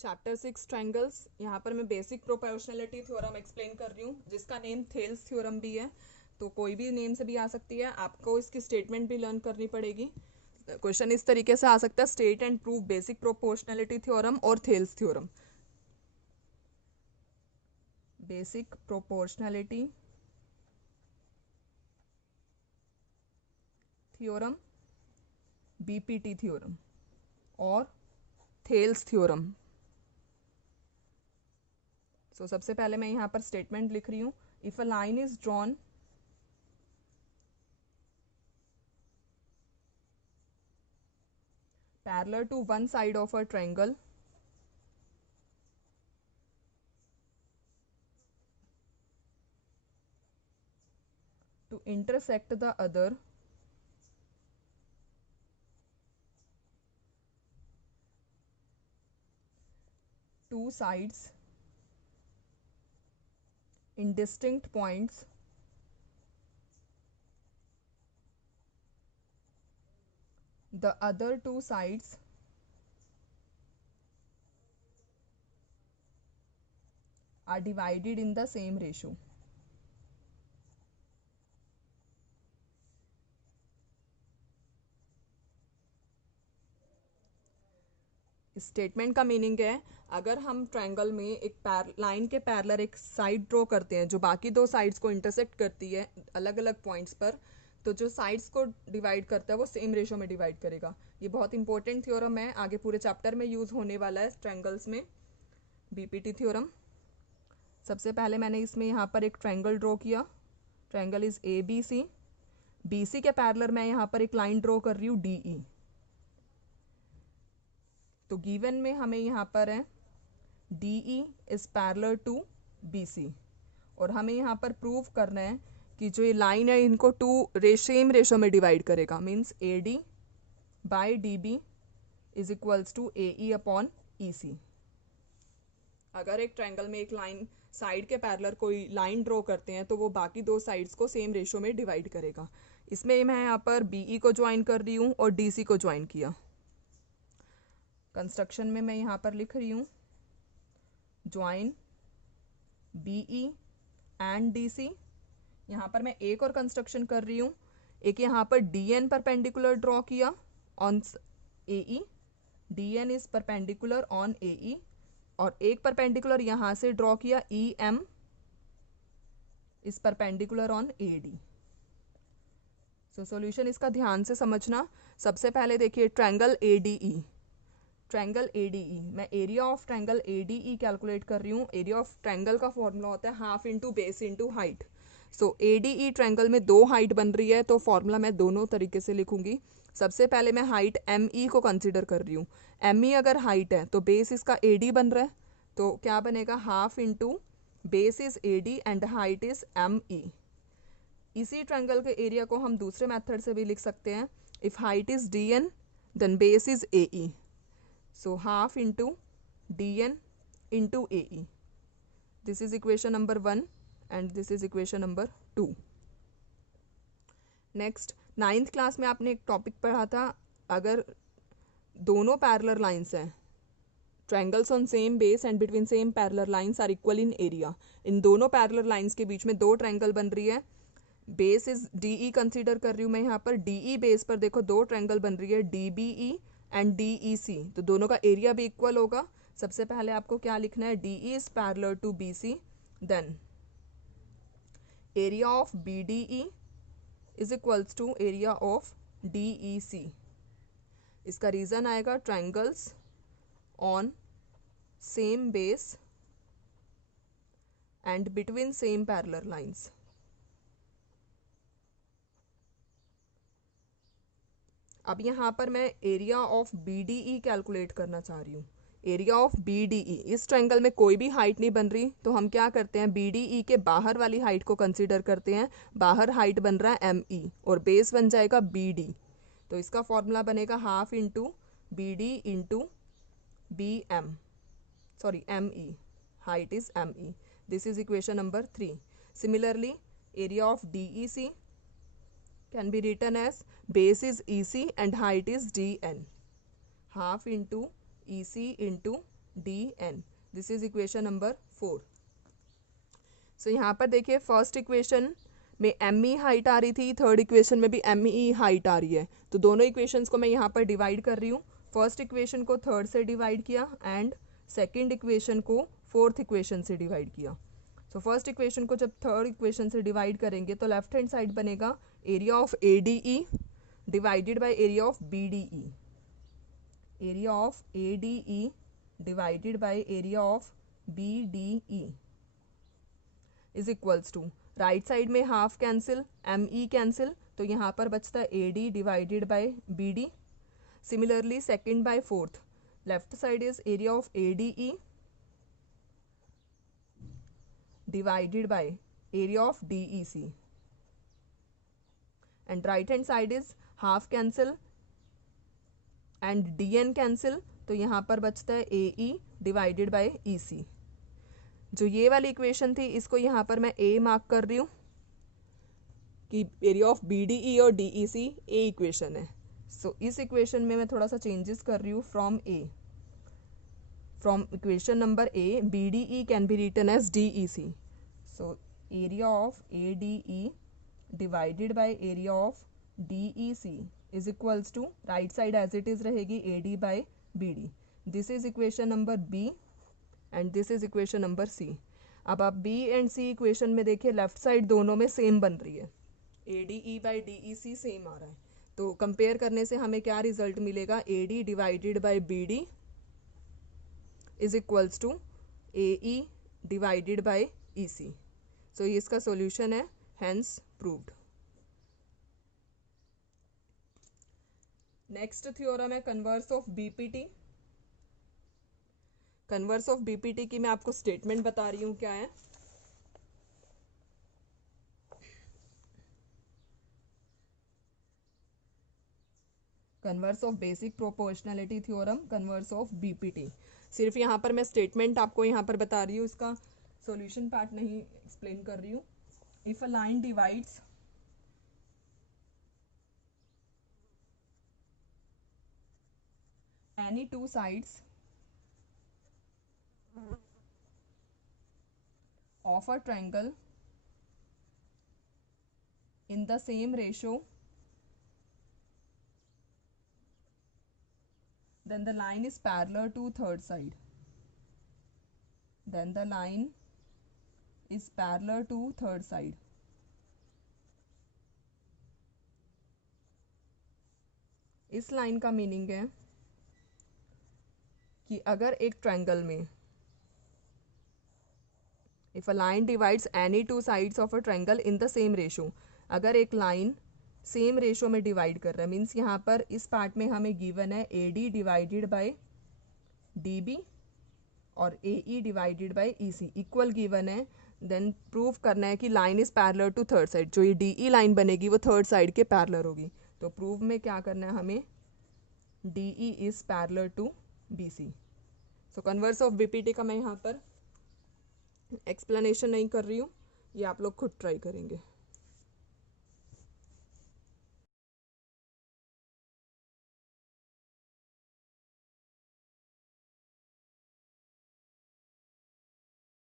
Chapter 6 triangles. यहाँ पर मैं बेसिक प्रोपोर्शनलिटी थ्योरम एक्सप्लेन कर रही हूँ, जिसका नेम थेल्स थ्योरम भी है। तो कोई भी नेम से भी आ सकती है, आपको इसकी स्टेटमेंट भी लर्न करनी पड़ेगी। क्वेश्चन इस तरीके से आ सकता है, state and prove basic proportionality theorem और Thales theorem. Basic proportionality theorem, BPT theorem और थेल्स थ्योरम। सो सबसे पहले मैं यहाँ पर स्टेटमेंट लिख रही हूँ। If a line is drawn parallel to one side of a triangle to intersect the other two sides in distinct points the other two sides are divided in the same ratio। Statement का meaning है, अगर हम triangle में एक line के parallel एक side draw करते हैं जो बाकी दो साइड्स को इंटरसेक्ट करती है अलग अलग पॉइंट्स पर, तो जो साइड्स को डिवाइड करता है वो सेम रेशो में डिवाइड करेगा। ये बहुत इंपॉर्टेंट थ्योरम है, आगे पूरे चैप्टर में यूज होने वाला है ट्रायंगल्स में, बीपीटी थ्योरम। सबसे पहले मैंने इसमें यहाँ पर एक ट्रायंगल ड्रॉ किया। Triangle is A B C. B C के पैरेलल मैं यहाँ पर एक लाइन ड्रॉ कर रही हूँ डी ई। तो गिवन में हमें यहाँ पर है D E is parallel to B C, और हमें यहाँ पर प्रूव करना है कि जो ये लाइन है इनको सेम रेशो में डिवाइड करेगा। Means A D by D B is equals to A E upon E C. अगर एक ट्रायंगल में एक लाइन साइड के पैरेलल कोई लाइन ड्रॉ करते हैं तो वो बाकी दो साइड्स को सेम रेशो में डिवाइड करेगा। इसमें मैं यहाँ पर बी ई को ज्वाइन कर रही हूँ और डी सी को ज्वाइन किया। कंस्ट्रक्शन में मैं यहाँ पर लिख रही हूँ join B E and D C. यहाँ पर मैं एक और कंस्ट्रक्शन कर रही हूँ। एक यहाँ पर डी एन परपेंडिकुलर ड्रॉ किया on A E, D N is perpendicular on A E, और एक परपेंडिकुलर यहाँ से ड्रॉ किया E M is perpendicular on A D. So solution इसका ध्यान से समझना। सबसे पहले देखिए triangle A D E. Triangle A D E, मैं area of triangle A D E calculate कर रही हूँ। एरिया ऑफ ट्रायंगल का फॉर्मूला होता है half into base into height. सो ए डी ई ट्रायंगल में दो हाइट बन रही है, तो फॉर्मूला मैं दोनों तरीके से लिखूंगी। सबसे पहले मैं हाइट एम ई को कंसिडर कर रही हूँ। एम ई अगर हाइट है तो बेस इसका ए डी बन रहा है, तो क्या बनेगा half into base is A D and height is M E. इसी ट्रायंगल के एरिया को हम दूसरे मेथड से भी लिख सकते हैं। If height is D N then base is A E, so half into dn into ae. This is equation number 1 and this is equation number 2. Next, 9th class में आपने एक टॉपिक पढ़ा था, अगर दोनों पैरेलल लाइंस हैं, triangles on same base and between same parallel lines are equal in area. इन दोनों पैरेलल लाइंस के बीच में दो ट्रायंगल बन रही है। Base is D E consider कर रही हूँ मैं यहाँ पर। डी ई बेस पर देखो दो ट्रायंगल बन रही है D B E and D E C, तो दोनों का एरिया भी इक्वल होगा। सबसे पहले आपको क्या लिखना है, D E is parallel to B C, then area of B D E is equals to area of D E C. इसका रीजन आएगा triangles on same base and between same parallel lines. अब यहाँ पर मैं area of B D E calculate करना चाह रही हूँ। Area of B D E, इस ट्रायंगल में कोई भी हाइट नहीं बन रही, तो हम क्या करते हैं बी डी ई के बाहर वाली हाइट को कंसीडर करते हैं। बाहर हाइट बन रहा है एम ई और बेस बन जाएगा बी डी, तो इसका फॉर्मूला बनेगा half into B D into B M, sorry M E, height is M E. This is equation number 3। Similarly area of D E C can be written as base is EC and height is DN, half into EC into DN. This is equation number 4. सो यहाँ पर देखिए first equation में ME height आ रही थी, third equation में भी ME height आ रही है, तो दोनों इक्वेशंस को मैं यहाँ पर डिवाइड कर रही हूँ. फर्स्ट इक्वेशन को थर्ड से डिवाइड किया एंड सेकेंड इक्वेशन को फोर्थ इक्वेशन से डिवाइड किया. सो फर्स्ट इक्वेशन को जब थर्ड इक्वेशन से डिवाइड करेंगे तो लेफ्ट हैंड साइड बनेगा area of ADE divided by area of BDE. Area of ADE divided by area of BDE is equals to, right side में half cancel, ME cancel, तो यहाँ पर बचता है AD divided by BD. Similarly second by fourth, left side is area of ADE divided by area of DEC and right hand side is half cancel and DN cancel, तो यहाँ पर बचता है AE divided by EC. जो ये वाली equation थी इसको यहाँ पर मैं A मार्क कर रही हूँ कि एरिया ऑफ BDE और DEC A इक्वेशन है. सो इस इक्वेशन में मैं थोड़ा सा चेंजेस कर रही हूँ from equation number A, BDE can be written as DEC. So area of ADE divided by area of DEC is equals to, right side as it is रहेगी AD by BD. This is equation number B and this is equation number C. अब आप B and C equation में देखिए left side दोनों में same बन रही है, ADE by DEC सेम आ रहा है, तो कंपेयर करने से हमें क्या रिजल्ट मिलेगा, AD divided by BD is equals to AE divided by EC. So ये इसका सॉल्यूशन है, हेंस प्रूव्ड. नेक्स्ट थ्योरम है converse of BPT. Converse of BPT की मैं आपको स्टेटमेंट बता रही हूँ क्या है. Converse of basic proportionality theorem, converse of BPT. सिर्फ यहाँ पर मैं स्टेटमेंट आपको यहाँ पर बता रही हूँ, इसका सॉल्यूशन पार्ट नहीं एक्सप्लेन कर रही हूँ. If a line divides any two sides of a triangle in the same ratio, then the line is parallel to third side. Then the line is parallel to third side. इस line का meaning है कि अगर एक triangle में if a line divides any two sides of a triangle in the same ratio, अगर एक line same ratio में डिवाइड कर रहा है, मीन्स यहाँ पर इस पार्ट में हमें गिवन है AD डिवाइडेड बाय DB और AE divided by EC equal given है, देन प्रूव करना है कि line is parallel to third side. जो ये DE लाइन बनेगी वो थर्ड साइड के पैरेलल होगी, तो प्रूव में क्या करना है हमें, DE is parallel to BC. So converse of BPT का मैं यहाँ पर एक्सप्लेनेशन नहीं कर रही हूँ, ये आप लोग खुद ट्राई करेंगे.